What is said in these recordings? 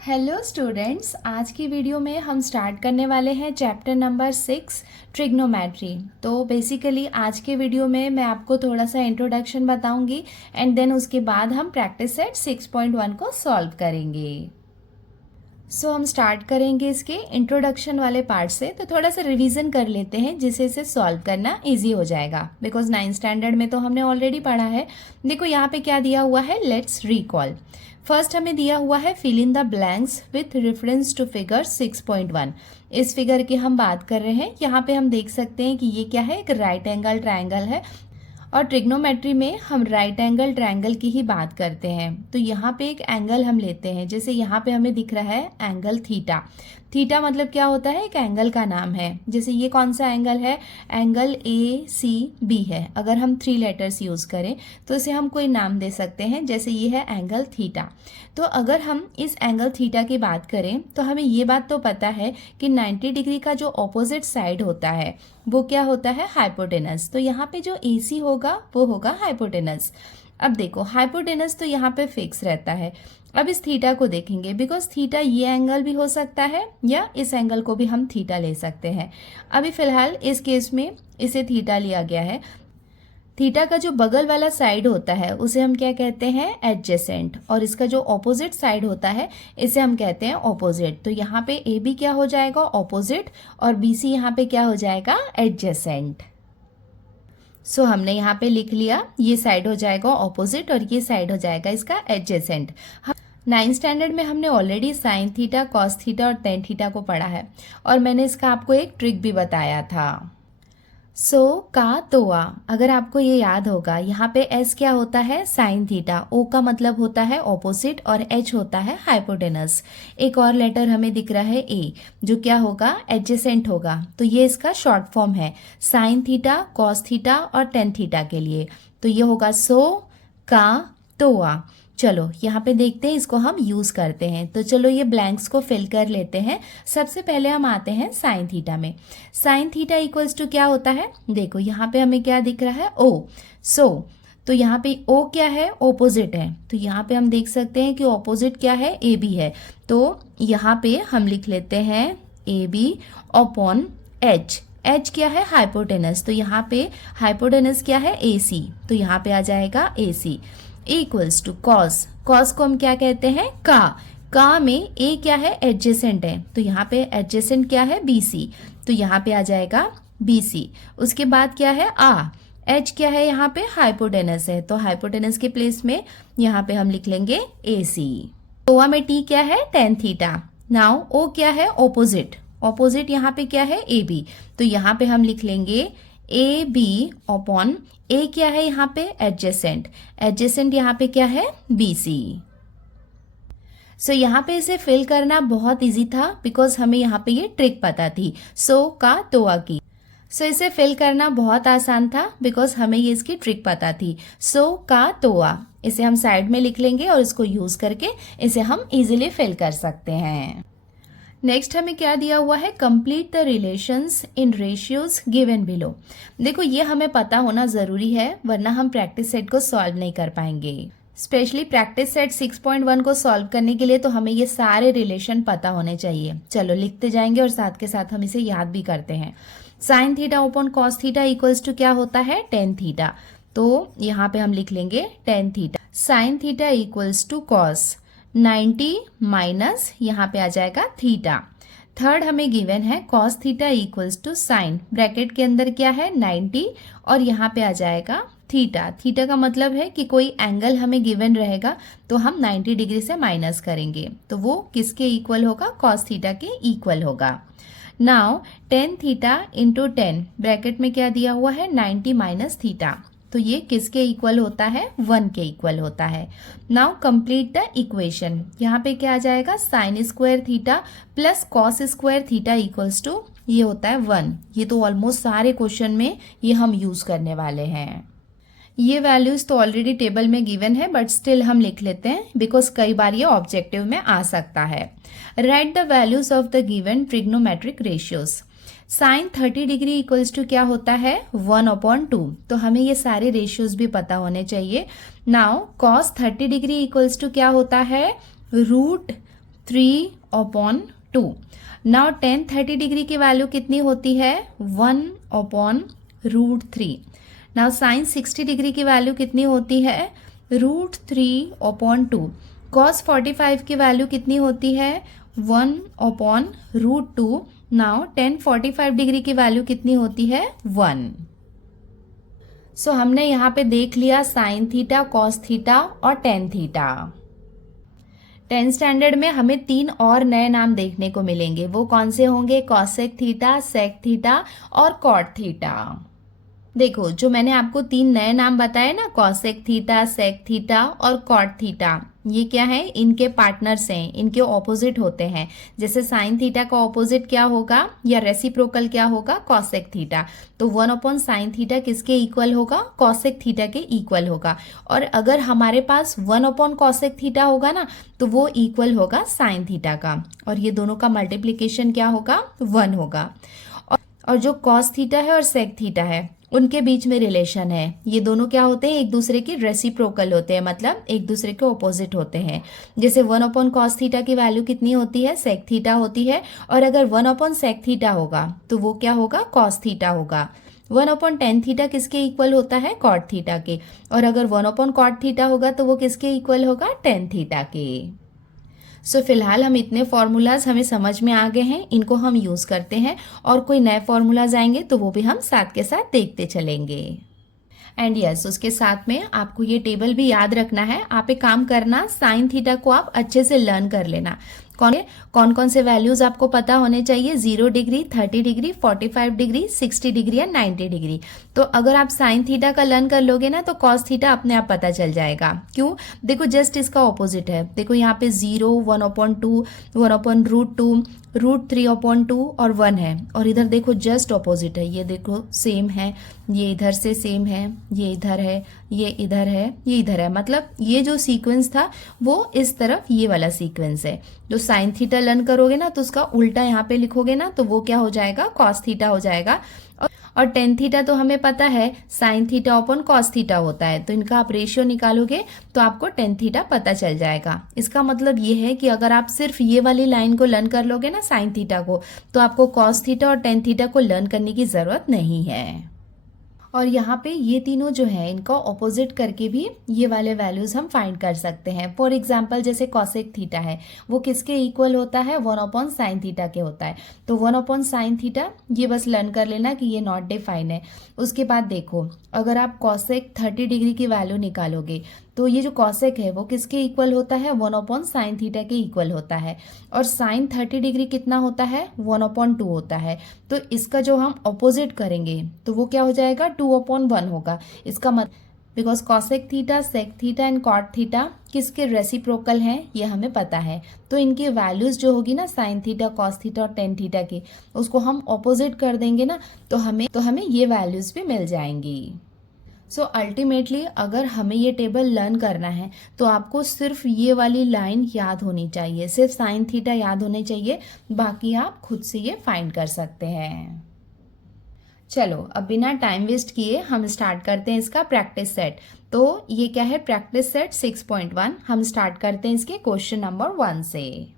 Hello students, आज की video में हम स्टार्ट करने वाले हैं चैप्टर नंबर 6 ट्रिग्नोमेट्री। तो बेसिकली आज के वीडियो में मैं आपको थोड़ा सा इंट्रोडक्शन बताऊंगी एंड देन उसके बाद हम प्रैक्टिस सेट 6.1 को सॉल्व करेंगे। हम स्टार्ट करेंगे इसके इंट्रोडक्शन वाले पार्ट से। तो थोड़ा सा रिवीजन कर लेते हैं जिससे इसे सॉल्व करना इजी हो जाएगा, बिकॉज 9th स्टैंडर्ड में तो हमने ऑलरेडी पढ़ा है। देखो यहाँ पे क्या दिया हुआ है, लेट्स रिकॉल। फर्स्ट हमें दिया हुआ है fill in the blanks with reference to figure 6.1। इस फिगर की हम बात कर रहे हैं। यहाँ पे हम देख सकते हैं कि ये क्या है, एक राइट एंगल ट्रायंगल है और ट्रिग्नोमेट्री में हम राइट एंगल ट्रायंगल की ही बात करते हैं। तो यहाँ पे एक एंगल हम लेते हैं, जैसे यहाँ पे हमें दिख रहा है एंगल थीटा। थीटा मतलब क्या होता है, एक एंगल का नाम है। जैसे ये कौन सा एंगल है, एंगल ACB है। अगर हम 3 लेटर्स यूज करें तो इसे हम कोई नाम दे सकते हैं, जैसे ये है एंगल थीटा। तो अगर हम इस एंगल थीटा की बात करें तो हमें ये बात तो पता है कि 90 डिग्री का जो ऑपोजिट साइड होता है वो क्या होता है, हाइपोटेनस। तो यहाँ पे जो AC होगा वो होगा हाइपोटेनस। अब देखो हाइपोटेनस तो यहाँ पे फिक्स रहता है। अब इस थीटा को देखेंगे, बिकॉज थीटा ये एंगल भी हो सकता है या इस एंगल को भी हम थीटा ले सकते हैं। अभी फिलहाल इस केस में इसे थीटा लिया गया है। थीटा का जो बगल वाला साइड होता है उसे हम क्या कहते हैं, एडजेसेंट, और इसका जो ऑपोजिट साइड होता है इसे हम कहते हैं ऑपोजिट। तो यहाँ पे AB क्या हो जाएगा, ऑपोजिट, और BC यहाँ पे क्या हो जाएगा, एडजेसेंट। हमने यहाँ पे लिख लिया, ये साइड हो जाएगा ऑपोजिट और ये साइड हो जाएगा इसका एडजेसेंट। 9th स्टैंडर्ड में हमने already sine theta, cos theta और टेन थीटा को पढ़ा है और मैंने इसका आपको एक ट्रिक भी बताया था। का तोआ, अगर आपको ये याद होगा, यहाँ पे S क्या होता है, साइन थीटा, O का मतलब होता है ऑपोजिट और H होता है हाइपोटेनस। एक और लेटर हमें दिख रहा है A, जो क्या होगा, एडजेसेंट होगा। तो ये इसका शॉर्ट फॉर्म है साइन थीटा, कॉस थीटा और टेन थीटा के लिए। तो ये होगा का तोआ। चलो यहाँ पे देखते हैं, इसको हम यूज करते हैं। तो चलो ये ब्लैंक्स को फिल कर लेते हैं। सबसे पहले हम आते हैं साइन थीटा में। साइन थीटा इक्वल्स टू क्या होता है, देखो यहाँ पे हमें क्या दिख रहा है, O। तो यहाँ पे O क्या है, ओपोजिट है। तो यहाँ पे हम देख सकते हैं कि ऑपोजिट क्या है, AB है। तो यहाँ पे हम लिख लेते हैं AB अपॉन H। H क्या है, हाइपोटेनस। तो यहाँ पे हाइपोटेनस क्या है, AC। तो यहाँ पे आ जाएगा AC equals to cos. Cos को हम क्या कहते हैं, का में A क्या है, एडजेसेंट है। तो यहाँ पे एडजेसेंट क्या है, BC। तो यहाँ पे आ जाएगा BC। उसके बाद क्या है, H क्या है, यहाँ पे हाइपोटेनस है। तो हाइपोटेनस के प्लेस में यहाँ पे हम लिख लेंगे AC। तोआ में T क्या है, टेन थीटा। नाउ O क्या है, ऑपोजिट। ऑपोजिट यहाँ पे क्या है, AB। तो यहाँ पे हम लिख लेंगे AB अपॉन A क्या है यहाँ पे, एडजेसेंट। एडजेसेंट यहाँ पे क्या है, BC। यहाँ पे इसे फिल करना बहुत इजी था, बिकॉज हमें यहाँ पे ये ट्रिक पता थी का तोआ की। इसे फिल करना बहुत आसान था, बिकॉज हमें ये इसकी ट्रिक पता थी का तोआ। इसे हम साइड में लिख लेंगे और इसको यूज करके इसे हम इजीली फिल कर सकते हैं। नेक्स्ट हमें क्या दिया हुआ है, complete the relations in ratios given below. देखो ये हमें पता होना जरूरी है, वरना हम प्रैक्टिस सेट को सॉल्व नहीं कर पाएंगे। स्पेशली प्रैक्टिस सेट 6.1 को सॉल्व करने के लिए तो हमें ये सारे रिलेशन पता होने चाहिए। चलो लिखते जाएंगे और साथ के साथ हम इसे याद भी करते हैं। Sine theta upon cos theta equals to क्या होता है, टेन थीटा। तो यहाँ पे हम लिख लेंगे tan theta. Sine theta equals to cos 90 minus यहाँ पे आ जाएगा थीटा। थर्ड हमें गिवन है cos theta equals to sine, bracket के अंदर क्या है, 90, और यहाँ पे आ जाएगा थीटा। थीटा का मतलब है कि कोई एंगल हमें गिवन रहेगा तो हम 90 डिग्री से माइनस करेंगे, तो वो किसके इक्वल होगा, कॉस थीटा के इक्वल होगा। Now tan theta into 10, bracket में क्या दिया हुआ है, 90 माइनस थीटा। तो ये किसके इक्वल होता है, 1 के इक्वल होता है। Now complete the equation. यहाँ पे क्या आ जाएगा, sine square theta plus cos square theta equals to, ये होता है 1। ये तो ऑलमोस्ट सारे क्वेश्चन में ये हम यूज करने वाले हैं। ये वैल्यूज तो ऑलरेडी टेबल में गिवन है, बट स्टिल हम लिख लेते हैं, बिकॉज कई बार ये ऑब्जेक्टिव में आ सकता है। Write the values of the given trigonometric ratios. Sine 30 degree equals to क्या होता है, 1/2। तो हमें ये सारे रेशियोज भी पता होने चाहिए। Now cos 30 degree equals to क्या होता है, रूट 3/2। नाउ टेन 30 डिग्री की वैल्यू कितनी होती है 1/√3। नाउ साइन 60 डिग्री की वैल्यू कितनी होती है √3/2। कॉस 45 की वैल्यू कितनी होती है 1/√2। नाउ टेन 45 डिग्री की वैल्यू कितनी होती है 1। सो हमने यहाँ पे देख लिया साइन थीटा, कॉस थीटा और टेन थीटा। 10th स्टैंडर्ड में हमें 3 और नए नाम देखने को मिलेंगे। वो कौन से होंगे कॉसेक थीटा, सेक थीटा और कॉट थीटा। देखो जो मैंने आपको 3 नए नाम बताए ना, कॉसेक थीटा, सेक थीटा और कॉट थीटा, ये क्या है इनके पार्टनर्स हैं, इनके ऑपोजिट होते हैं। जैसे साइन थीटा का ऑपोजिट क्या होगा या रेसिप्रोकल क्या होगा कॉसेक थीटा। तो 1/sin थीटा किसके इक्वल होगा कॉसेक थीटा के इक्वल होगा। और अगर हमारे पास 1/cosec थीटा होगा ना तो वो इक्वल होगा साइन थीटा का, और ये दोनों का मल्टीप्लीकेशन क्या होगा 1 होगा। और जो कॉस थीटा है और सेक थीटा है उनके बीच में रिलेशन है, ये दोनों क्या होते हैं एक दूसरे के रेसिप्रोकल होते हैं, मतलब एक दूसरे के ऑपोजिट होते हैं। जैसे 1/cos थीटा की वैल्यू कितनी होती है सेक थीटा होती है, और अगर 1/sec थीटा होगा तो वो क्या होगा कॉस थीटा होगा। 1/tan थीटा किसके इक्वल होता है कॉट थीटा के, और अगर 1/cot थीटा होगा तो वो किसके इक्वल होगा tan थीटा के। सो फिलहाल हम इतने फॉर्मूलाज हमें समझ में आ गए हैं, इनको हम यूज़ करते हैं, और कोई नए फॉर्मूलाज आएंगे तो वो भी हम साथ के साथ देखते चलेंगे। एंड यस उसके साथ में आपको ये टेबल भी याद रखना है। आप एक काम करना, साइन थीटा को आप अच्छे से लर्न कर लेना। कौन कौन से वैल्यूज आपको पता होने चाहिए 0 डिग्री, 30 डिग्री, 45 डिग्री, 60 डिग्री या 90 डिग्री। तो अगर आप साइन थीटा का लर्न कर लोगे ना तो कॉस थीटा अपने आप पता चल जाएगा। क्यों, देखो जस्ट इसका ऑपोजिट है। देखो यहाँ पे 0, 1/2, 1/√2, √3/2 और 1 है, और इधर देखो जस्ट ऑपोजिट है। ये देखो सेम है, ये इधर से सेम है, ये इधर है, ये इधर है, ये इधर है। मतलब ये जो सीक्वेंस था वो इस तरफ ये वाला सीक्वेंस है। जो साइन थीटा लर्न करोगे ना तो उसका उल्टा यहाँ पे लिखोगे ना तो वो क्या हो जाएगा कॉस थीटा हो जाएगा। और टेन थीटा तो हमें पता है sine theta upon cos theta होता है, तो इनका आप रेशियो निकालोगे तो आपको टेन थीटा पता चल जाएगा। इसका मतलब ये है कि अगर आप सिर्फ ये वाली लाइन को लर्न कर लोगे ना साइन थीटा को, तो आपको कॉस थीटा और टेन थीटा को लर्न करने की ज़रूरत नहीं है। और यहाँ पे ये तीनों जो है इनका ऑपोजिट करके भी ये वाले वैल्यूज हम फाइंड कर सकते हैं। फॉर एग्जांपल जैसे कॉसेक थीटा है वो किसके इक्वल होता है 1/sin थीटा के होता है। तो 1/sin थीटा ये बस लर्न कर लेना कि ये नॉट डिफाइन है। उसके बाद देखो अगर आप कॉसेक 30 डिग्री की वैल्यू निकालोगे तो ये जो कॉसेक है वो किसके इक्वल होता है 1/sin थीटा के इक्वल होता है। और साइन 30 डिग्री कितना होता है 1/2 होता है। तो इसका जो हम ऑपोजिट करेंगे तो वो क्या हो जाएगा 2/1 होगा। इसका मतलब because cosec theta, sec theta and cot theta किसके रेसिप्रोकल हैं ये हमें पता है। तो इनकी वैल्यूज जो होगी ना साइन थीटा, कॉस थीटा और टेन थीटा की, उसको हम ऑपोजिट कर देंगे ना तो हमें ये वैल्यूज भी मिल जाएंगी। सो अल्टीमेटली अगर हमें ये टेबल लर्न करना है तो आपको सिर्फ ये वाली लाइन याद होनी चाहिए, सिर्फ साइन थीटा याद होने चाहिए, बाकी आप खुद से ये फाइंड कर सकते हैं। चलो अब बिना टाइम वेस्ट किए हम स्टार्ट करते हैं इसका प्रैक्टिस सेट। तो ये क्या है प्रैक्टिस सेट 6.1। हम स्टार्ट करते हैं इसके क्वेश्चन नंबर 1 से।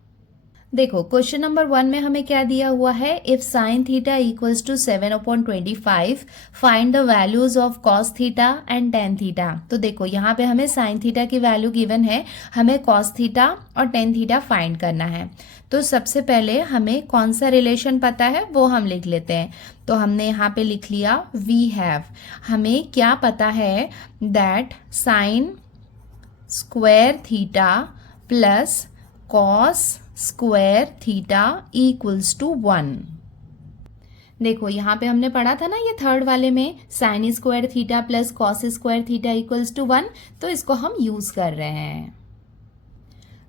देखो क्वेश्चन नंबर 1 में हमें क्या दिया हुआ है, if sine theta equals to 7/25 find the values of cos theta and tan theta. तो देखो यहाँ पे हमें साइन थीटा की वैल्यू गिवन है, हमें कॉस थीटा और टेन थीटा फाइंड करना है। तो सबसे पहले हमें कौन सा रिलेशन पता है वो हम लिख लेते हैं। तो हमने यहाँ पे लिख लिया वी हैव, हमें क्या पता है that sine square theta plus cos square theta equals to 1। देखो यहाँ पे हमने पढ़ा था ना ये थर्ड वाले में sine square theta plus cos square theta equals to 1, तो इसको हम यूज कर रहे हैं।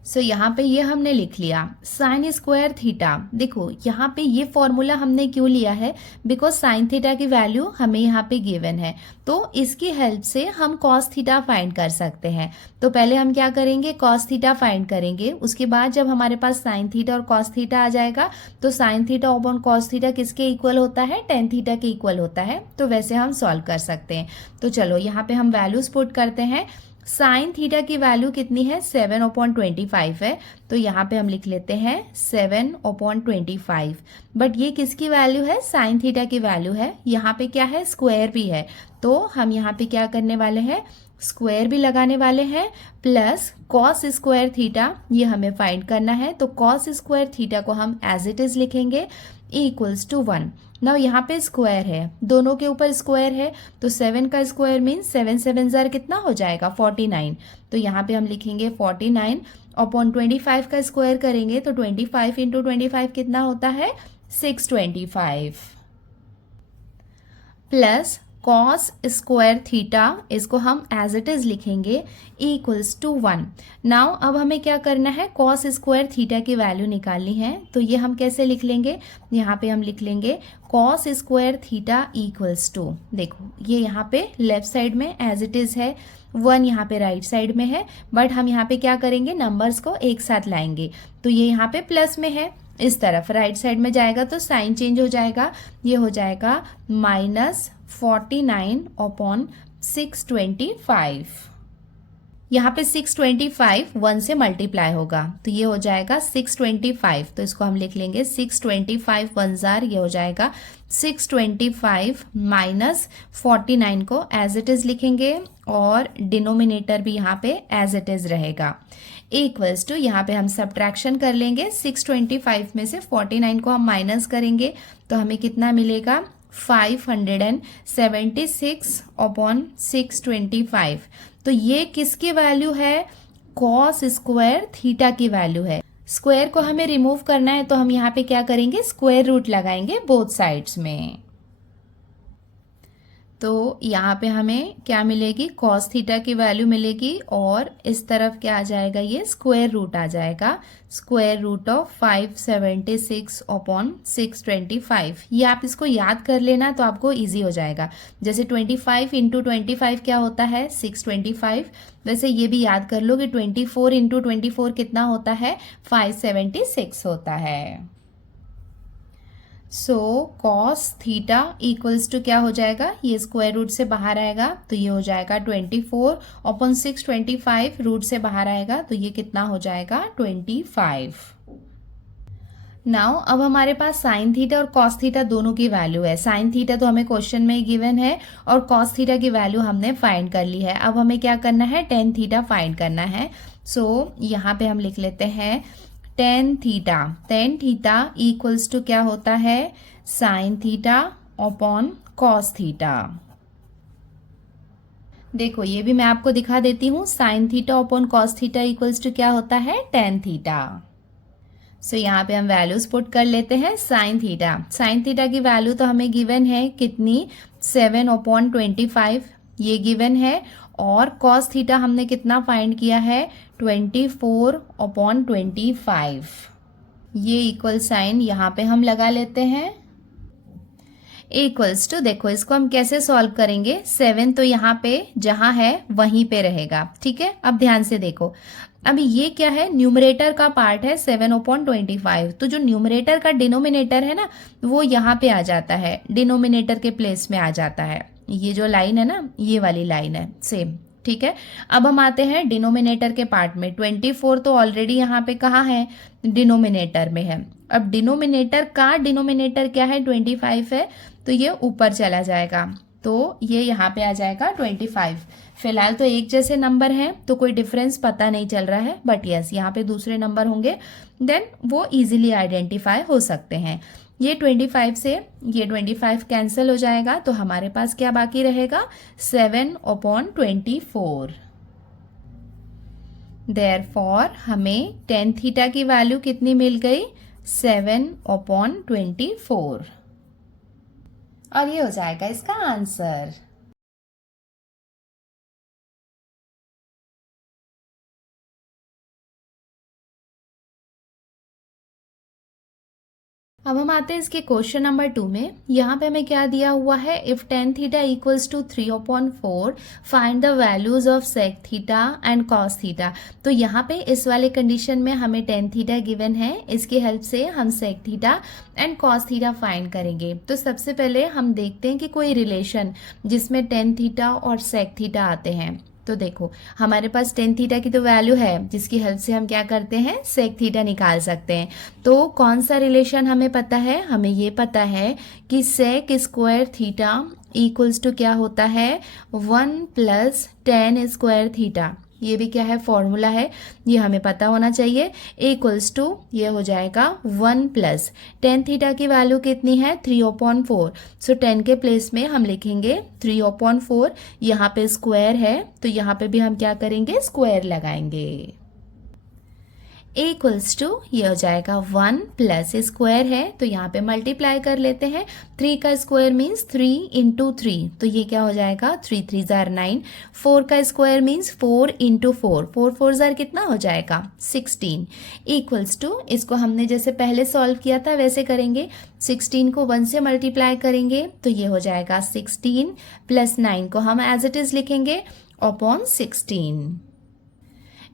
सो यहाँ पे ये हमने लिख लिया साइन स्क्वायर थीटा। देखो यहाँ पे ये फॉर्मूला हमने क्यों लिया है, बिकॉज साइन थीटा की वैल्यू हमें यहाँ पे गिवन है, तो इसकी हेल्प से हम कॉस थीटा फाइंड कर सकते हैं। तो पहले हम क्या करेंगे कॉस थीटा फाइंड करेंगे, उसके बाद जब हमारे पास साइन थीटा और कॉस थीटा आ जाएगा तो sign theta upon cos theta किसके इक्वल होता है टेन थीटा के इक्वल होता है। तो वैसे हम सॉल्व कर सकते हैं। तो चलो यहाँ पे हम वैल्यूज पुट करते हैं। साइन थीटा की वैल्यू कितनी है, 7/25 है, तो यहाँ पे हम लिख लेते हैं 7/25। बट ये किसकी वैल्यू है, साइन थीटा की वैल्यू है। यहाँ पे क्या है, स्क्वायर भी है, तो हम यहाँ पे क्या करने वाले हैं, स्क्वायर भी लगाने वाले हैं, प्लस कॉस स्क्वायर थीटा ये हमें फाइंड करना है, तो कॉस स्क्वायर थीटा को हम एज इट इज लिखेंगे इक्वल्स टू 1। नाउ यहाँ पे स्क्वायर है, दोनों के ऊपर स्क्वायर है, तो 7 का स्क्वायर मीन्स 7 7 ज़र कितना हो जाएगा, 49। तो यहाँ पे हम लिखेंगे 49 अपॉन 25 का स्क्वायर करेंगे तो 25 इंटू 25 कितना होता है, 625 प्लस कॉस स्क्वायर थीटा, इसको हम एज इट इज लिखेंगे इक्वल्स टू 1। नाउ अब हमें क्या करना है, कॉस स्क्वायर थीटा की वैल्यू निकालनी है, तो ये हम कैसे लिख लेंगे, यहाँ पे हम लिख लेंगे cos square theta equals to, देखो ये यहाँ पे लेफ्ट साइड में एज इट इज है, 1 यहाँ पे राइट साइड में है, बट हम यहाँ पे क्या करेंगे, नंबर्स को एक साथ लाएंगे, तो ये यहाँ पे प्लस में है, इस तरफ राइट साइड में जाएगा तो साइन चेंज हो जाएगा, ये हो जाएगा -49 अपॉन 625। यहाँ पे 625 1 से मल्टीप्लाई होगा, तो ये हो जाएगा 625, तो इसको हम लिख लेंगे 625 1 जार, ये हो जाएगा 625 माइनस 49 को एज इट इज लिखेंगे, और डिनोमिनेटर भी यहाँ पे एज इट इज रहेगा, इक्वल्स टू, यहाँ पे हम सब्ट्रैक्शन कर लेंगे, 625 में से 49 को हम माइनस करेंगे तो हमें कितना मिलेगा, 576 अपॉन 625। तो ये किसकी वैल्यू है, कॉस स्क्वायर थीटा की वैल्यू है। स्क्वायर को हमें रिमूव करना है, तो हम यहाँ पे क्या करेंगे, स्क्वायर रूट लगाएंगे बोथ साइड्स में, तो यहाँ पे हमें क्या मिलेगी, कॉस थीटा की वैल्यू मिलेगी, और इस तरफ क्या आ जाएगा, ये स्क्वायर रूट आ जाएगा, स्क्वायर रूट ऑफ 576 अपॉन 625। ये आप इसको याद कर लेना तो आपको इजी हो जाएगा, जैसे 25 इंटू 25 क्या होता है, 625, वैसे ये भी याद कर लो कि 24 इंटू 24 कितना होता है, 576 होता है। So cos theta equals to क्या हो जाएगा, ये स्क्वायर रूट से बाहर आएगा तो ये हो जाएगा 24 अपॉन 625, रूट से बाहर आएगा तो ये कितना हो जाएगा, 25। नाउ अब हमारे पास साइन थीटा और कॉस थीटा दोनों की वैल्यू है। साइन थीटा तो हमें क्वेश्चन में ही गिवन है, और कॉस थीटा की वैल्यू हमने फाइंड कर ली है। अब हमें क्या करना है, टेन थीटा फाइंड करना है। सो यहाँ पे हम लिख लेते हैं टेन थीटा इक्वल्स टू क्या होता है, sine theta upon cos theta. देखो ये भी मैं आपको दिखा देती हूँ, sine theta upon cos theta equals to क्या होता है, टेन थीटा। सो यहाँ पे हम वैल्यूज पुट कर लेते हैं। साइन थीटा की वैल्यू तो हमें गिवन है कितनी, 7/25 ये गिवन है, और कॉस थीटा हमने कितना फाइंड किया है, 24/25। ये इक्वल साइन यहाँ पे हम लगा लेते हैं, इक्वल्स टू, देखो इसको हम कैसे सॉल्व करेंगे, 7 तो यहाँ पे जहाँ है वहीं पे रहेगा, ठीक है। अब ध्यान से देखो, अभी ये क्या है, न्यूमरेटर का पार्ट है 7/25, तो जो न्यूमरेटर का डिनोमिनेटर है ना वो यहाँ पे आ जाता है, डिनोमिनेटर के प्लेस में आ जाता है। ये जो लाइन है ना, ये वाली लाइन है सेम, ठीक है। अब हम आते हैं डिनोमिनेटर के पार्ट में। 24 तो ऑलरेडी यहाँ पे कहाँ है, डिनोमिनेटर में है। अब डिनोमिनेटर का डिनोमिनेटर क्या है, 25 है, तो ये ऊपर चला जाएगा, तो ये यहाँ पे आ जाएगा 25। फिलहाल तो एक जैसे नंबर हैं तो कोई डिफरेंस पता नहीं चल रहा है, बट यस यहाँ पे दूसरे नंबर होंगे देन वो इजीली आइडेंटिफाई हो सकते हैं। ये 25 से ये 25 कैंसिल हो जाएगा, तो हमारे पास क्या बाकी रहेगा, 7/24। देयरफॉर हमें टेन थीटा की वैल्यू कितनी मिल गई, 7/24, और ये हो जाएगा इसका आंसर। अब हम आते हैं इसके क्वेश्चन नंबर 2 में। यहाँ पे हमें क्या दिया हुआ है, if tan theta equals to 3/4 find the values of sec theta and cos theta. तो यहाँ पे इस वाले कंडीशन में हमें टेन थीटा गिवन है, इसकी हेल्प से हम sec theta and cos theta find करेंगे। तो सबसे पहले हम देखते हैं कि कोई रिलेशन जिसमें टेन थीटा और सेक थीटा आते हैं। तो देखो हमारे पास टेन थीटा की तो वैल्यू है जिसकी हेल्प से हम क्या करते हैं सेक थीटा निकाल सकते हैं। तो कौन सा रिलेशन हमें पता है, हमें ये पता है कि sec square theta equals to क्या होता है 1 प्लस टेन स्क्वायर थीटा। ये भी क्या है फॉर्मूला है, ये हमें पता होना चाहिए। इक्वल्स टू ये हो जाएगा 1 प्लस टेन थीटा की वैल्यू कितनी है 3/4। सो 10 के प्लेस में हम लिखेंगे 3/4। यहाँ पे स्क्वायर है तो यहाँ पे भी हम क्या करेंगे स्क्वायर लगाएंगे। इक्वल्स टू ये हो जाएगा 1 प्लस स्क्वायर है तो यहाँ पे मल्टीप्लाई कर लेते हैं। 3 का स्क्वायर मीन्स 3 इंटू 3, तो ये क्या हो जाएगा 3 3 जार 9। 4 का स्क्वायर मीन्स 4 इंटू 4, 4 4 जार कितना हो जाएगा 16। इक्वल्स टू इसको हमने जैसे पहले सॉल्व किया था वैसे करेंगे। 16 को 1 से मल्टीप्लाई करेंगे तो ये हो जाएगा 16 प्लस 9 को हम एज इट इज लिखेंगे अपॉन 16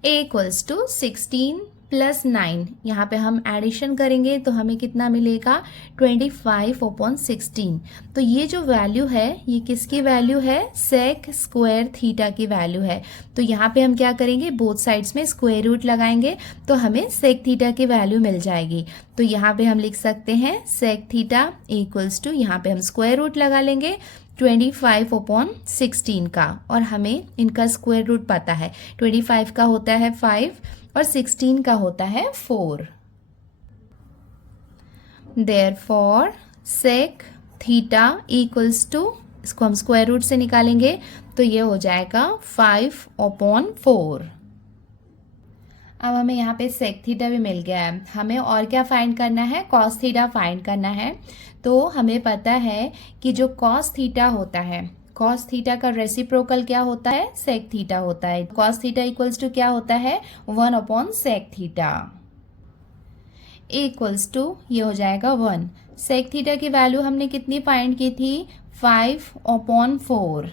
इक्वल्स टू 16 प्लस 9। यहाँ पे हम एडिशन करेंगे तो हमें कितना मिलेगा 25/16। तो ये जो वैल्यू है ये किसकी वैल्यू है सेक स्क्वायर थीटा की वैल्यू है। तो यहाँ पे हम क्या करेंगे बोथ साइड्स में स्क्वायर रूट लगाएंगे तो हमें सेक थीटा की वैल्यू मिल जाएगी। तो यहाँ पे हम लिख सकते हैं सेक थीटा इक्वल्स टू यहाँ पे हम स्क्वायर रूट लगा लेंगे 25/16 का, और हमें इनका स्क्वायर रूट पता है 25 का होता है 5 और 16 का होता है 4। Therefore sec theta equals to इसको हम स्क्वायर रूट से निकालेंगे तो ये हो जाएगा 5/4। अब हमें यहाँ पे सेक थीटा भी मिल गया है। हमें और क्या फाइंड करना है कॉस थीटा फाइंड करना है। तो हमें पता है कि जो कॉस थीटा होता है कॉस थीटा का रेसिप्रोकल क्या होता है सेक थीटा होता है। कॉस थीटा इक्वल्स टू क्या होता है 1/सेक थीटा इक्वल्स टू ये हो जाएगा 1। सेक थीटा की वैल्यू हमने कितनी फाइंड की थी 5/4।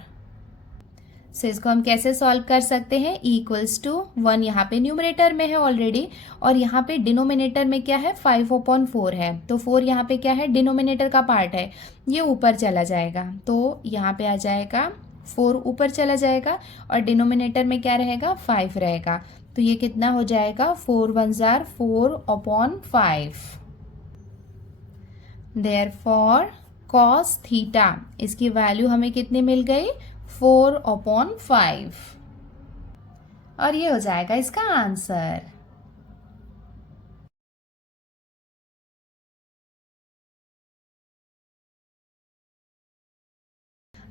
सो इसको हम कैसे सॉल्व कर सकते हैं इक्वल्स टू 1 यहाँ पे न्यूमरेटर में है ऑलरेडी और यहाँ पे डिनोमिनेटर में क्या है 5/4 है। तो 4 यहाँ पे क्या है डिनोमिनेटर का पार्ट है, ये ऊपर चला जाएगा तो यहाँ पे आ जाएगा 4 ऊपर चला जाएगा और डिनोमिनेटर में क्या रहेगा 5 रहेगा। तो ये कितना हो जाएगा 4 1 जार 4/5। देयरफॉर कॉस थीटा इसकी वैल्यू हमें कितनी मिल गई 4/5 और ये हो जाएगा इसका आंसर।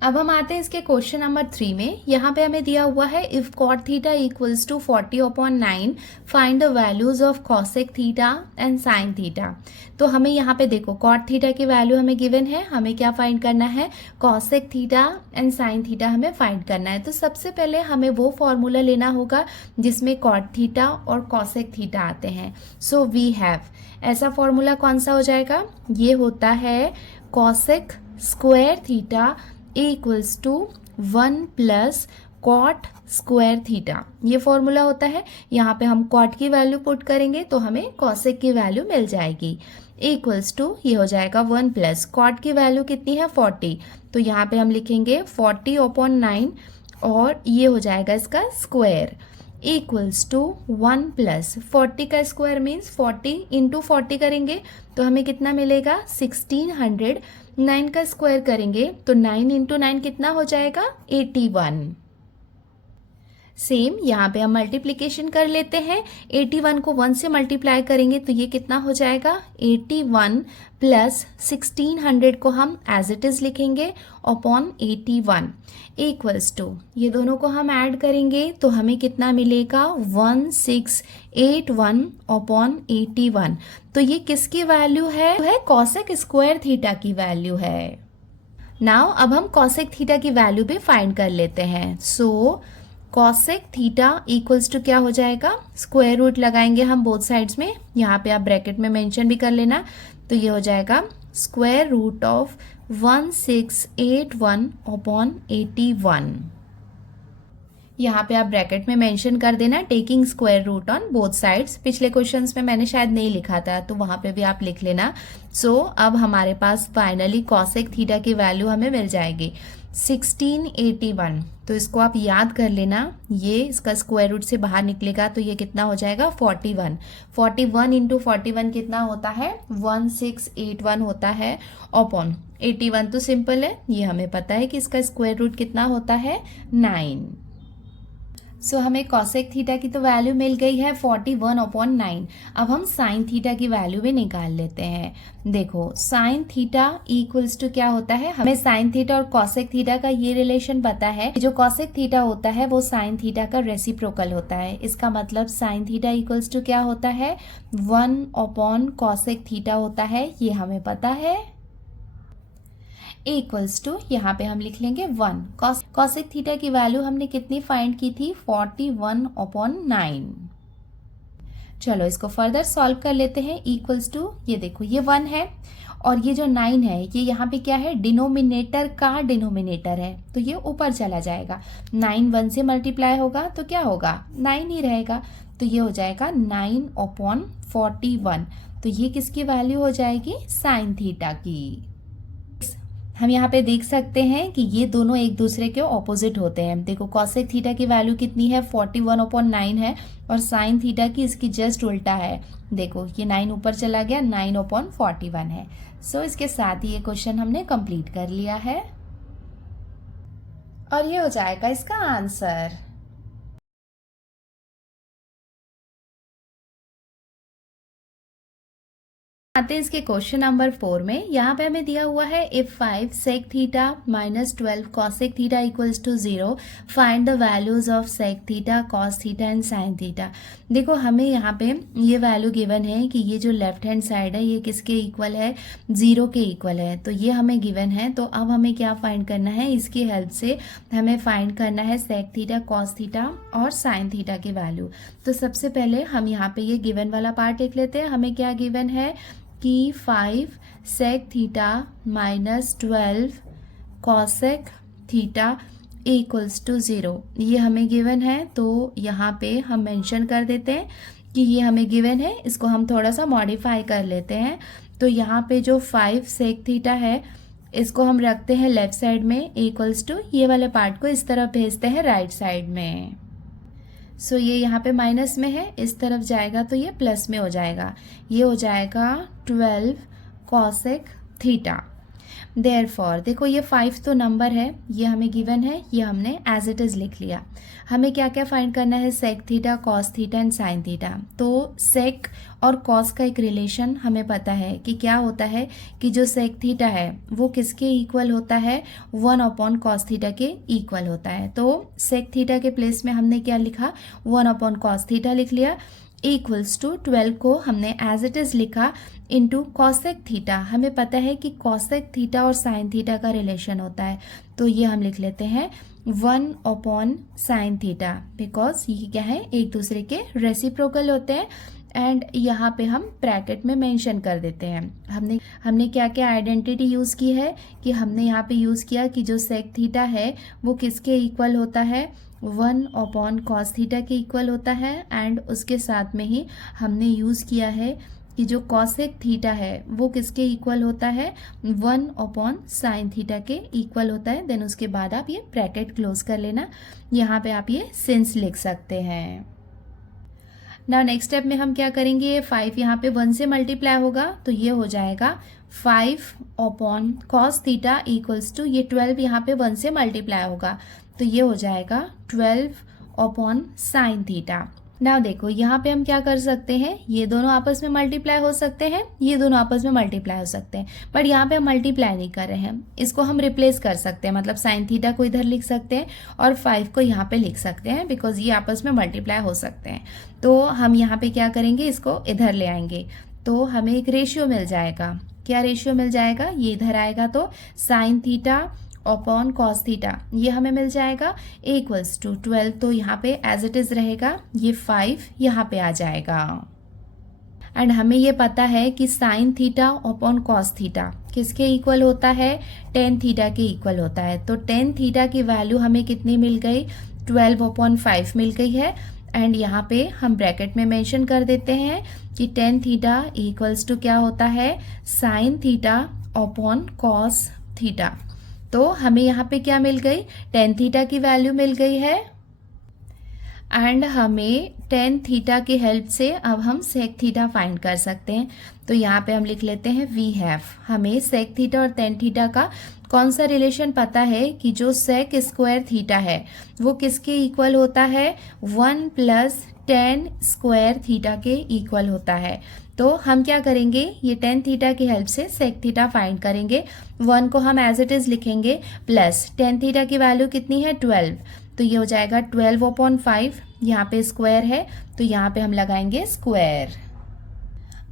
अब हम आते हैं इसके क्वेश्चन नंबर 3 में। यहाँ पे हमें दिया हुआ है if cot theta equals to 40/9 find the values of cosec theta and sine theta. तो हमें यहाँ पे देखो कॉट थीटा की वैल्यू हमें गिवन है, हमें क्या फाइंड करना है cosec theta and sine theta हमें फाइंड करना है। तो सबसे पहले हमें वो फॉर्मूला लेना होगा जिसमें कॉट थीटा और कॉसेक थीटा आते हैं। सो वी हैव ऐसा फॉर्मूला कौन सा हो जाएगा, ये होता है cosec square theta equals to 1 plus cot square theta. ये फॉर्मूला होता है। यहाँ पे हम कॉट की वैल्यू पुट करेंगे तो हमें कॉसेक की वैल्यू मिल जाएगी। इक्वल्स टू ये हो जाएगा 1 प्लस कॉट की वैल्यू कितनी है 40, तो यहाँ पे हम लिखेंगे 40/9 और ये हो जाएगा इसका स्क्वायर इक्वल्स टू 1 प्लस 40 का स्क्वायर मीन्स 40 इंटू 40 करेंगे तो हमें कितना मिलेगा 1600। 9 का स्क्वायर करेंगे तो 9 इंटू 9 कितना हो जाएगा 81। सेम यहाँ पे हम मल्टीप्लिकेशन कर लेते हैं। 81 को 1 से मल्टीप्लाई करेंगे तो ये कितना हो जाएगा 81 प्लस 1600 को हम एज इट इज लिखेंगे अपॉन 81 इक्वल्स टू ये दोनों को हम ऐड करेंगे तो हमें कितना मिलेगा 1681 अपॉन 81। तो ये किसकी वैल्यू है कॉसेक स्क्वायर थीटा की वैल्यू है। नाउ अब हम कॉसेक थीटा की वैल्यू भी फाइंड कर लेते हैं। सो कॉसेक थीटा इक्वल्स टू क्या हो जाएगा स्क्वायर रूट लगाएंगे हम बोथ साइड्स में, यहाँ पे आप ब्रैकेट में मेंशन भी कर लेना। तो ये हो जाएगा स्क्वायर रूट ऑफ 1681 अपॉन 81। यहाँ पे आप ब्रैकेट में मेंशन कर देना taking square root on both sides. पिछले क्वेश्चंस में मैंने शायद नहीं लिखा था तो वहाँ पे भी आप लिख लेना। सो अब हमारे पास फाइनली कॉसेक थीटा की वैल्यू हमें मिल जाएगी। 1681। तो इसको आप याद कर लेना, ये इसका स्क्वायर रूट से बाहर निकलेगा तो ये कितना हो जाएगा 41। 41 इंटू 41 कितना होता है 1681 होता है अपॉन 81। तो सिंपल है, ये हमें पता है कि इसका स्क्वायर रूट कितना होता है 9। सो हमें कॉसेक थीटा की तो वैल्यू मिल गई है 41/9। अब हम साइन थीटा की वैल्यू भी निकाल लेते हैं। देखो साइन थीटा इक्वल्स टू क्या होता है, हमें साइन थीटा और कॉसेक थीटा का ये रिलेशन पता है। जो कॉसेक थीटा होता है वो साइन थीटा का रेसिप्रोकल होता है। इसका मतलब साइन थीटा इक्वल्स टू क्या होता है 1/कॉसेक थीटा होता है, ये हमें पता है। इक्वल्स टू यहाँ पे हम लिख लेंगे 1। कॉसेक थीटा की वैल्यू हमने कितनी फाइंड की थी 41/9। चलो इसको फर्दर सॉल्व कर लेते हैं। इक्वल्स टू ये देखो ये 1 है और ये जो 9 है ये यहाँ पे क्या है डिनोमिनेटर का डिनोमिनेटर है, तो ये ऊपर चला जाएगा। 9 1 से मल्टीप्लाई होगा तो क्या होगा 9 ही रहेगा, तो ये हो जाएगा 9/41। तो ये किसकी वैल्यू हो जाएगी साइन थीटा की। हम यहाँ पे देख सकते हैं कि ये दोनों एक दूसरे के ऑपोजिट होते हैं। देखो कॉसेक थीटा की वैल्यू कितनी है 41/9 है और साइन थीटा की इसकी जस्ट उल्टा है। देखो ये 9 ऊपर चला गया 9/41 है। सो इसके साथ ही ये क्वेश्चन हमने कंप्लीट कर लिया है और ये हो जाएगा इसका आंसर। आते हैं इसके क्वेश्चन नंबर 4 में। यहाँ पे हमें दिया हुआ है if 5 sec theta -12 cosec theta equals to 0 find the values of sec theta cos theta and sine theta. देखो हमें यहाँ पे ये वैल्यू गिवन है कि ये जो लेफ्ट हैंड साइड है ये किसके इक्वल है 0 के इक्वल है, तो ये हमें गिवन है। तो अब हमें क्या फाइंड करना है, इसकी हेल्प से हमें फाइंड करना है सेक थीटा कॉस थीटा और साइन थीटा की वैल्यू। तो सबसे पहले हम यहाँ पे ये गिवन वाला पार्ट लिख लेते हैं। हमें क्या गिवन है कि 5 sec theta -12 cosec theta equals to 0, ये हमें गिवन है। तो यहाँ पे हम मेंशन कर देते हैं कि ये हमें गिवन है, इसको हम थोड़ा सा मॉडिफाई कर लेते हैं। तो यहाँ पे जो 5 सेक थीटा है इसको हम रखते हैं लेफ्ट साइड में इक्वल्स टू, ये वाले पार्ट को इस तरफ भेजते हैं राइट साइड में। सो ये यहाँ पे माइनस में है, इस तरफ जाएगा तो ये प्लस में हो जाएगा। ये हो जाएगा 12 कॉसेक थीटा। देयरफॉर देखो ये 5 तो नंबर है, ये हमें गिवन है, ये हमने एज इट इज़ लिख लिया। हमें क्या क्या फाइंड करना है sec theta cos theta and sine theta. तो सेक और कॉस का एक रिलेशन हमें पता है कि क्या होता है कि जो सेक थीटा है वो किसके इक्वल होता है 1/कॉस थीटा के इक्वल होता है। तो सेक थीटा के प्लेस में हमने क्या लिखा 1/कॉस थीटा लिख लिया। इक्वल्स टू 12 को हमने एज इट इज़ लिखा इंटू कॉसेक थीटा। हमें पता है कि कॉसेक थीटा और साइन थीटा का रिलेशन होता है, तो ये हम लिख लेते हैं 1/साइन थीटा, बिकॉज ये क्या है एक दूसरे के रेसिप्रोकल होते हैं। एंड यहाँ पे हम ब्रैकेट में मेंशन कर देते हैं। हमने क्या क्या आइडेंटिटी यूज़ की है कि हमने यहाँ पे यूज़ किया कि जो सेक थीटा है वो किसके इक्वल होता है 1/कॉस थीटा के इक्वल होता है। एंड उसके साथ में ही हमने यूज़ किया है कि जो कॉसेक थीटा है वो किसके इक्वल होता है 1/साइन थीटा के इक्वल होता है। देन उसके बाद आप ये ब्रैकेट क्लोज कर लेना, यहाँ पे आप ये सिंस लिख सकते हैं। नाउ नेक्स्ट स्टेप में हम क्या करेंगे, ये 5 यहाँ पे 1 से मल्टीप्लाई होगा तो ये हो जाएगा 5/कॉस थीटा इक्वल्स टू ये 12 यहाँ पे 1 से मल्टीप्लाई होगा तो ये हो जाएगा 12/साइन थीटा। नाउ देखो यहाँ पे हम क्या कर सकते हैं, ये दोनों आपस में मल्टीप्लाई हो सकते हैं, ये दोनों आपस में मल्टीप्लाई हो सकते हैं, बट यहाँ पे हम मल्टीप्लाई नहीं कर रहे हैं, इसको हम रिप्लेस कर सकते हैं। मतलब साइन थीटा को इधर लिख सकते हैं और 5 को यहाँ पे लिख सकते हैं, बिकॉज ये आपस में मल्टीप्लाई हो सकते हैं। तो हम यहाँ पे क्या करेंगे, इसको इधर ले आएंगे तो हमें एक रेशियो मिल जाएगा। क्या रेशियो मिल जाएगा, ये इधर आएगा तो sign theta upon cos theta ये हमें मिल जाएगा इक्वल्स टू 12, तो यहाँ पे एज इट इज़ रहेगा, ये 5 यहाँ पे आ जाएगा। एंड हमें ये पता है कि sine theta upon cos theta किसके इक्वल होता है टेन थीटा के इक्वल होता है। तो टेन थीटा की वैल्यू हमें कितनी मिल गई 12/5 मिल गई है। एंड यहाँ पे हम ब्रैकेट में मेंशन कर देते हैं कि टेन थीटा इक्वल्स टू क्या होता है sine theta upon cos theta. तो हमें यहाँ पे क्या मिल गई, टेन थीटा की वैल्यू मिल गई है। एंड हमें टेन थीटा की हेल्प से अब हम सेक थीटा फाइंड कर सकते हैं। तो यहाँ पे हम लिख लेते हैं वी हैव, हमें सेक थीटा और टेन थीटा का कौन सा रिलेशन पता है कि जो सेक स्क्वायर थीटा है वो किसके इक्वल होता है, 1 प्लस टेन स्क्वायर थीटा के इक्वल होता है। तो हम क्या करेंगे, ये टेन थीटा की हेल्प से सेक थीटा फाइंड करेंगे। 1 को हम एज इट इज़ लिखेंगे, प्लस टेन थीटा की वैल्यू कितनी है 12, तो ये हो जाएगा 12/5, यहाँ पे स्क्वायर है तो यहाँ पे हम लगाएंगे स्क्वायर।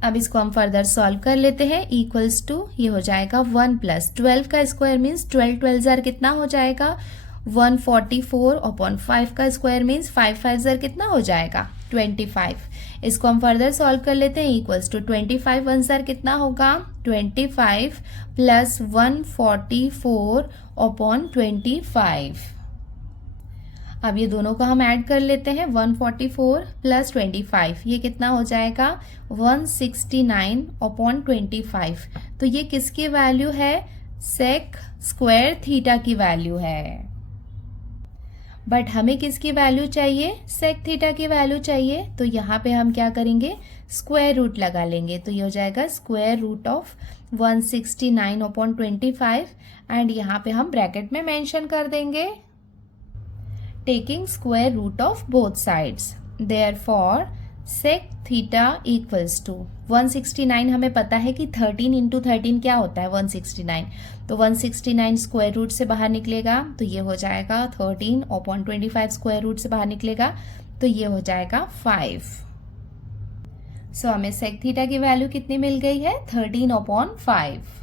अब इसको हम फर्दर सॉल्व कर लेते हैं, इक्वल्स टू ये हो जाएगा 1 प्लस 12 का स्क्वायर मीन्स 12 जार कितना हो जाएगा, 144/5 का स्क्वायर मीन्स 5 जार कितना हो जाएगा 25। इसको हम फर्दर सॉल्व कर लेते हैं, इक्वल्स टू 25 1 जार कितना होगा 25 प्लस 144/25। अब ये दोनों का हम ऐड कर लेते हैं, 144 प्लस 25 ये कितना हो जाएगा 169/25। तो ये किसकी वैल्यू है, सेक स्क्वायर थीटा की वैल्यू है। बट हमें किसकी वैल्यू चाहिए, सेक थीटा की वैल्यू चाहिए। तो यहाँ पे हम क्या करेंगे, स्क्वायर रूट लगा लेंगे। तो ये हो जाएगा स्क्वायर रूट ऑफ 169/25 एंड यहाँ पे हम ब्रैकेट में मेंशन कर देंगे taking square root of both sides. Therefore, sec theta equals to 169, हमें पता है कि 13 इंटू 13 क्या होता है 169, तो 169 स्क्वायर रूट से बाहर निकलेगा तो ये हो जाएगा 13/25, स्क्वायर रूट से बाहर निकलेगा तो ये हो जाएगा 5। सो हमें sec थीटा की वैल्यू कितनी मिल गई है 13/5।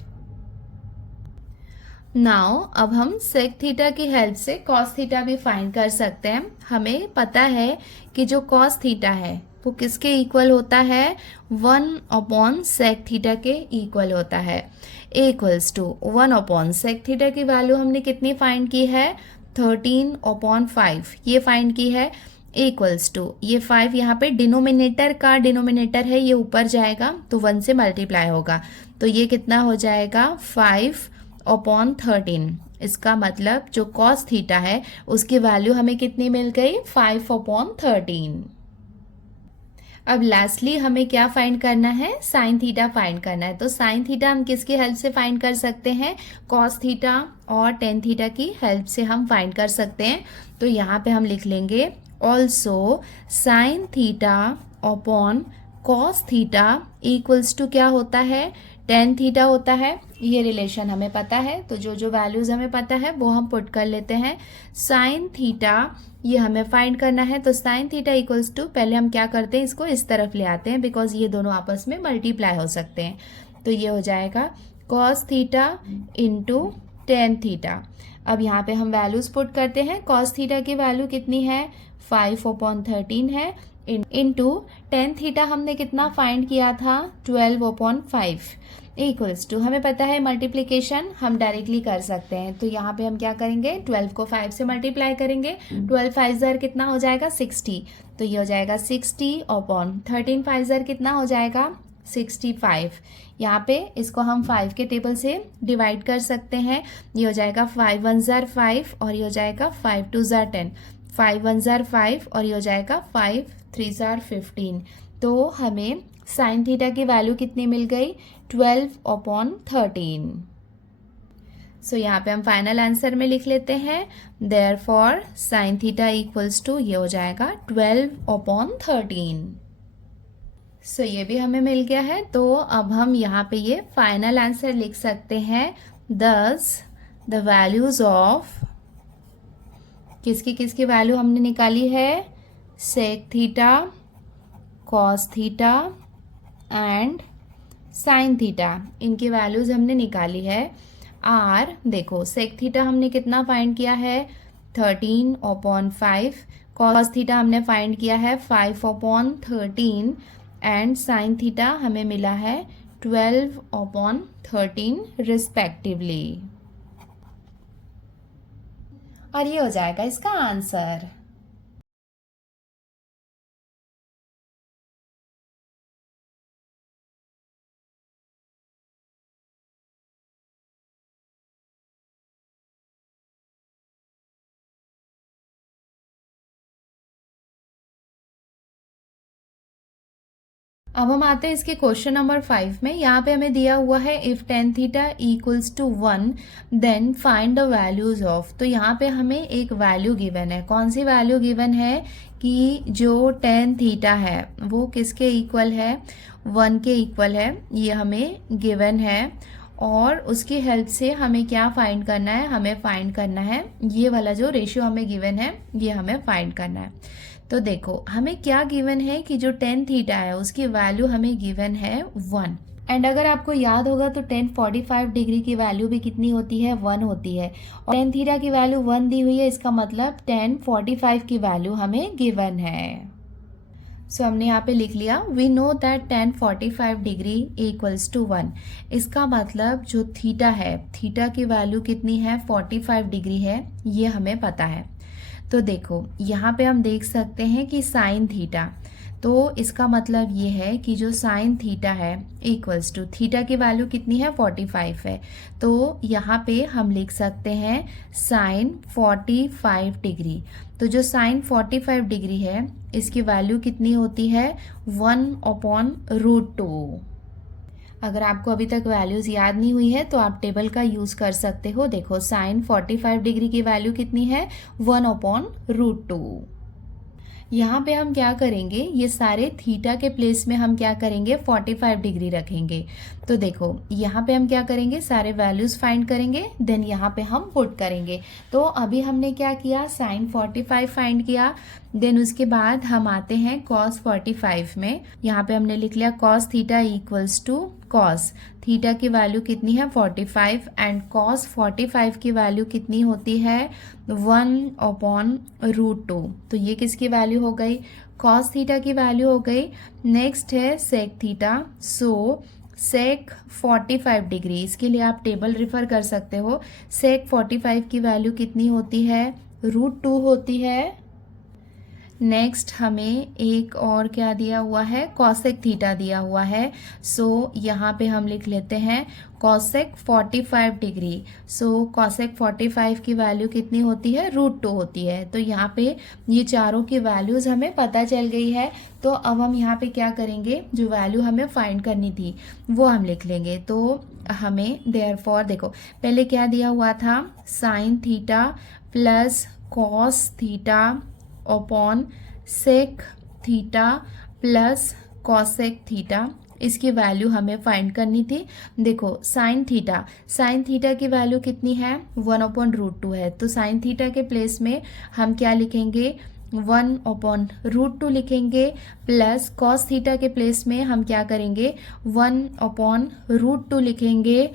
नाउ अब हम सेक थीटा की हेल्प से कॉस थीटा भी फाइंड कर सकते हैं। हमें पता है कि जो कॉस थीटा है वो किसके इक्वल होता है, 1/सेक थीटा के इक्वल होता है। इक्वल्स टू 1/सेक थीटा की वैल्यू हमने कितनी फाइंड की है 13/5 ये फाइंड की है। इक्वल्स टू ये 5 यहाँ पे डिनोमिनेटर का डिनोमिनेटर है, ये ऊपर जाएगा तो 1 से मल्टीप्लाई होगा तो ये कितना हो जाएगा 5/13। इसका मतलब जो कॉस थीटा है उसकी वैल्यू हमें कितनी मिल गई 5/13। अब लास्टली हमें क्या फाइंड करना है, साइन थीटा फाइंड करना है। तो साइन थीटा हम किसकी हेल्प से फाइंड कर सकते हैं, कॉस थीटा और टेन थीटा की हेल्प से हम फाइंड कर सकते हैं। तो यहाँ पे हम लिख लेंगे also sine theta upon cos theta equals to क्या होता है, टेन थीटा होता है। ये रिलेशन हमें पता है तो जो जो वैल्यूज़ हमें पता है वो हम पुट कर लेते हैं। साइन थीटा ये हमें फाइंड करना है तो साइन थीटा इक्वल्स टू, पहले हम क्या करते हैं इसको इस तरफ ले आते हैं बिकॉज ये दोनों आपस में मल्टीप्लाई हो सकते हैं। तो ये हो जाएगा cos theta into tan theta. अब यहाँ पे हम वैल्यूज़ पुट करते हैं, कॉस थीटा की वैल्यू कितनी है 5/13 है इंटू टेन थीटा हमने कितना फाइंड किया था 12/5 इक्वल्स टू, हमें पता है मल्टीप्लिकेशन हम डायरेक्टली कर सकते हैं। तो यहाँ पे हम क्या करेंगे 12 को 5 से मल्टीप्लाई करेंगे, 12 5 ज़र कितना हो जाएगा 60, तो ये हो जाएगा 60/13 5 ज़र कितना हो जाएगा 65। यहाँ पे इसको हम 5 के टेबल से डिवाइड कर सकते हैं, ये हो जाएगा 5 1 ज़र 5 और ये हो जाएगा 5 2 ज़र 10, 5 1 ज़र 5 और ये हो जाएगा 5 3 ज़र 15। तो हमें साइन थीटा की वैल्यू कितनी मिल गई 12/13। सो यहाँ पे हम फाइनल आंसर में लिख लेते हैं therefore sine theta equals to ये हो जाएगा 12/13। सो ये भी हमें मिल गया है। तो अब हम यहाँ पे ये फाइनल आंसर लिख सकते हैं, दस द वैल्यूज ऑफ किसकी वैल्यू हमने निकाली है, sec theta, cos theta and sine theta, इनकी वैल्यूज़ हमने निकाली है। आर देखो सेक थीटा हमने कितना फाइंड किया है 13/5, कॉस थीटा हमने फाइंड किया है 5/13 एंड साइन थीटा हमें मिला है 12/13 रिस्पेक्टिवली। और ये हो जाएगा इसका आंसर। अब हम आते हैं इसके क्वेश्चन नंबर 5 में। यहाँ पे हमें दिया हुआ है if tan theta equals to 1 then find the values of. तो यहाँ पे हमें एक वैल्यू गिवन है। कौन सी वैल्यू गिवन है कि जो टेन थीटा है वो किसके इक्वल है, 1 के इक्वल है, ये हमें गिवन है। और उसकी हेल्प से हमें क्या फाइंड करना है, हमें फाइंड करना है ये वाला जो रेशियो हमें गिवन है ये हमें फाइंड करना है। तो देखो हमें क्या गिवन है कि जो टेन थीटा है उसकी वैल्यू हमें गिवन है 1। एंड अगर आपको याद होगा तो 1045 डिग्री की वैल्यू भी कितनी होती है, 1 होती है। और टेन थीटा की वैल्यू 1 दी हुई है, इसका मतलब 1045 की वैल्यू हमें गिवन है। सो हमने यहाँ पे लिख लिया we know that 1045 degree equals to 1। इसका मतलब जो थीटा है, थीटा की वैल्यू कितनी है, 45 डिग्री है, ये हमें पता है। तो देखो यहाँ पे हम देख सकते हैं कि साइन थीटा, तो इसका मतलब ये है कि जो साइन थीटा है इक्वल्स टू थीटा की वैल्यू कितनी है, 45 है। तो यहाँ पे हम लिख सकते हैं साइन 45 डिग्री। तो जो साइन 45 डिग्री है इसकी वैल्यू कितनी होती है, 1/√2। अगर आपको अभी तक वैल्यूज याद नहीं हुई है तो आप टेबल का यूज कर सकते हो। देखो साइन 45 डिग्री की वैल्यू कितनी है, 1/√2। यहाँ पे हम क्या करेंगे, ये सारे थीटा के प्लेस में हम क्या करेंगे, 45 डिग्री रखेंगे। तो देखो यहाँ पे हम क्या करेंगे, सारे वैल्यूज फाइंड करेंगे, देन यहाँ पे हम पुट करेंगे। तो अभी हमने क्या किया, साइन 45 फाइंड किया, देन उसके बाद हम आते हैं कॉस 45 में। यहाँ पे हमने लिख लिया cos theta equals to cos theta की वैल्यू कितनी है, 45, एंड कॉस 45 की वैल्यू कितनी होती है, 1/√2। तो ये किसकी वैल्यू हो गई, कॉस थीटा की वैल्यू हो गई। नेक्स्ट है सेक थीटा। सो सेक 45 डिग्री, इसके लिए आप टेबल रेफर कर सकते हो। सेक 45 की वैल्यू कितनी होती है, √2 होती है। नेक्स्ट हमें एक और क्या दिया हुआ है, कॉसेक थीटा दिया हुआ है। सो यहाँ पे हम लिख लेते हैं कॉसेक 45 डिग्री। सो कॉसेक 45 की वैल्यू कितनी होती है, √2 होती है। तो यहाँ पे ये चारों की वैल्यूज हमें पता चल गई है। तो अब हम यहाँ पे क्या करेंगे, जो वैल्यू हमें फाइंड करनी थी वो हम लिख लेंगे। तो हमें देयरफॉर देखो पहले क्या दिया हुआ था, sine theta plus cos theta upon sec theta plus cosec theta, इसकी वैल्यू हमें फाइंड करनी थी। देखो साइन थीटा की वैल्यू कितनी है, 1/√2 है। तो साइन थीटा के प्लेस में हम क्या लिखेंगे, 1/√2 लिखेंगे, प्लस कॉस थीटा के प्लेस में हम क्या करेंगे, 1/√2 लिखेंगे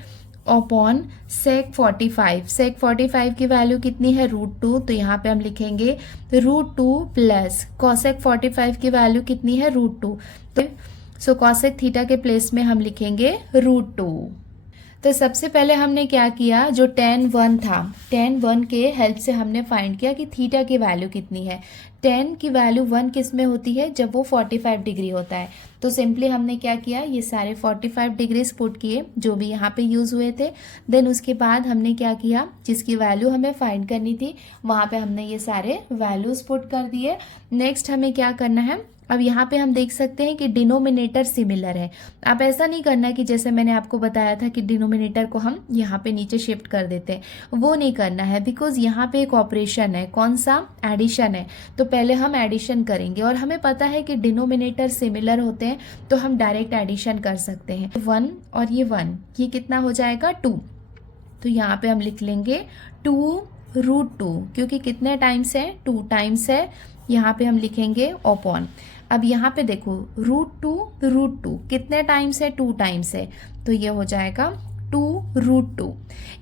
अपॉन सेक 45 की वैल्यू कितनी है, √2। तो यहाँ पे हम लिखेंगे √2 प्लस कॉसेक 45 की वैल्यू कितनी है, √2। तो सो कॉसेक थीटा के प्लेस में हम लिखेंगे √2। तो सबसे पहले हमने क्या किया, जो tan 1 था, tan 1 के हेल्प से हमने फाइंड किया कि थीटा की वैल्यू कितनी है। tan की वैल्यू 1 किस में होती है, जब वो 45 डिग्री होता है। तो सिंपली हमने क्या किया, ये सारे 45 डिग्रीज पुट किए जो भी यहाँ पे यूज हुए थे। देन उसके बाद हमने क्या किया, जिसकी वैल्यू हमें फाइंड करनी थी वहाँ पे हमने ये सारे वैल्यूज पुट कर दिए। नेक्स्ट हमें क्या करना है, अब यहाँ पे हम देख सकते हैं कि डिनोमिनेटर सिमिलर है। आप ऐसा नहीं करना कि जैसे मैंने आपको बताया था कि डिनोमिनेटर को हम यहाँ पे नीचे शिफ्ट कर देते हैं, वो नहीं करना है, बिकॉज यहाँ पे एक ऑपरेशन है, कौन सा, एडिशन है। तो पहले हम एडिशन करेंगे और हमें पता है कि डिनोमिनेटर सिमिलर होते हैं तो हम डायरेक्ट एडिशन कर सकते हैं। 1 और ये 1, ये कितना हो जाएगा, 2। तो यहाँ पे हम लिख लेंगे 2√2, क्योंकि कितने टाइम्स है, 2 टाइम्स है। यहाँ पे हम लिखेंगे अपॉन, अब यहाँ पे देखो √2 कितने टाइम्स है, 2 टाइम्स है। तो ये हो जाएगा 2√2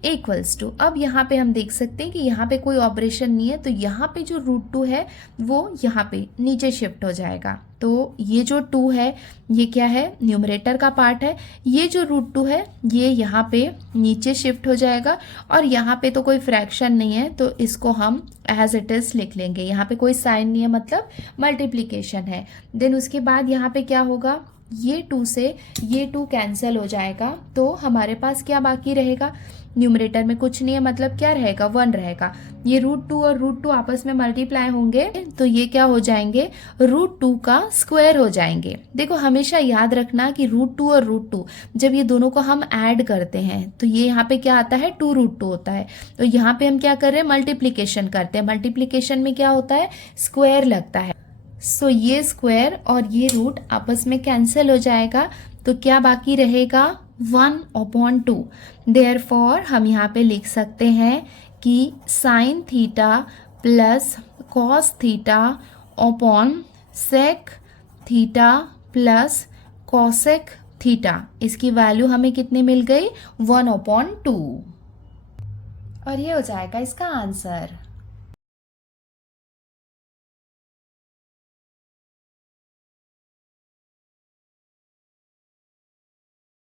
इक्वल्स टू, अब यहाँ पे हम देख सकते हैं कि यहाँ पे कोई ऑपरेशन नहीं है, तो यहाँ पे जो √2 है वो यहाँ पे नीचे शिफ्ट हो जाएगा। तो ये जो 2 है ये क्या है, न्यूमरेटर का पार्ट है। ये जो √2 है ये यहाँ पे नीचे शिफ्ट हो जाएगा, और यहाँ पे तो कोई फ्रैक्शन नहीं है तो इसको हम एज इट इज लिख लेंगे। यहाँ पे कोई साइन नहीं है, मतलब मल्टीप्लीकेशन है। देन उसके बाद यहाँ पे क्या होगा, ये 2 से ये 2 कैंसिल हो जाएगा, तो हमारे पास क्या बाकी रहेगा, न्यूमरेटर में कुछ नहीं है, मतलब क्या रहेगा, 1 रहेगा। ये √2 और √2 आपस में मल्टीप्लाई होंगे तो ये क्या हो जाएंगे, √2 का स्क्वायर हो जाएंगे। देखो हमेशा याद रखना कि √2 और √2 जब ये दोनों को हम ऐड करते हैं तो ये यहाँ पे क्या आता है, 2√2 होता है। तो यहाँ पे हम क्या कर रहे हैं, मल्टीप्लीकेशन करते हैं। मल्टीप्लीकेशन में क्या होता है, स्क्वायर लगता है। सो ये स्क्वायर और ये रूट आपस में कैंसिल हो जाएगा, तो क्या बाकी रहेगा, 1/2। देयरफॉर हम यहाँ पे लिख सकते हैं कि sine theta plus cos theta upon sec theta plus cosec theta, इसकी वैल्यू हमें कितनी मिल गई, 1/2। और ये हो जाएगा इसका आंसर।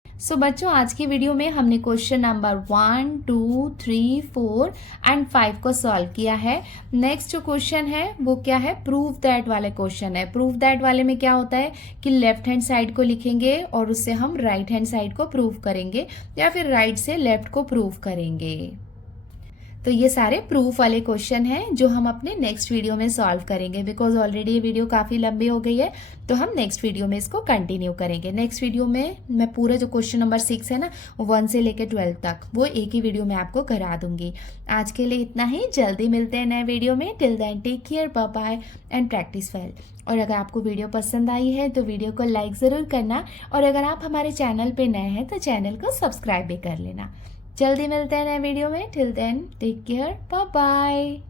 सो बच्चों आज की वीडियो में हमने क्वेश्चन नंबर 1, 2, 3, 4 एंड 5 को सॉल्व किया है। नेक्स्ट जो क्वेश्चन है वो क्या है, प्रूव दैट वाले क्वेश्चन है। प्रूव दैट वाले में क्या होता है कि लेफ्ट हैंड साइड को लिखेंगे और उससे हम राइट हैंड साइड को प्रूव करेंगे, या फिर राइट से लेफ्ट को प्रूव करेंगे। तो ये सारे प्रूफ वाले क्वेश्चन हैं जो हम अपने नेक्स्ट वीडियो में सॉल्व करेंगे। बिकॉज ऑलरेडी ये वीडियो काफ़ी लंबी हो गई है, तो हम नेक्स्ट वीडियो में इसको कंटिन्यू करेंगे। नेक्स्ट वीडियो में मैं पूरा जो क्वेश्चन नंबर 6 है ना, 1 से लेकर 12 तक, वो एक ही वीडियो में आपको करा दूंगी। आज के लिए इतना ही, जल्दी मिलते हैं नए वीडियो में। Till then take care, bye bye and practice well. और अगर आपको वीडियो पसंद आई है तो वीडियो को लाइक ज़रूर करना, और अगर आप हमारे चैनल पे नए हैं तो चैनल को सब्सक्राइब भी कर लेना। जल्दी मिलते हैं नए वीडियो में। Till then take care, bye bye.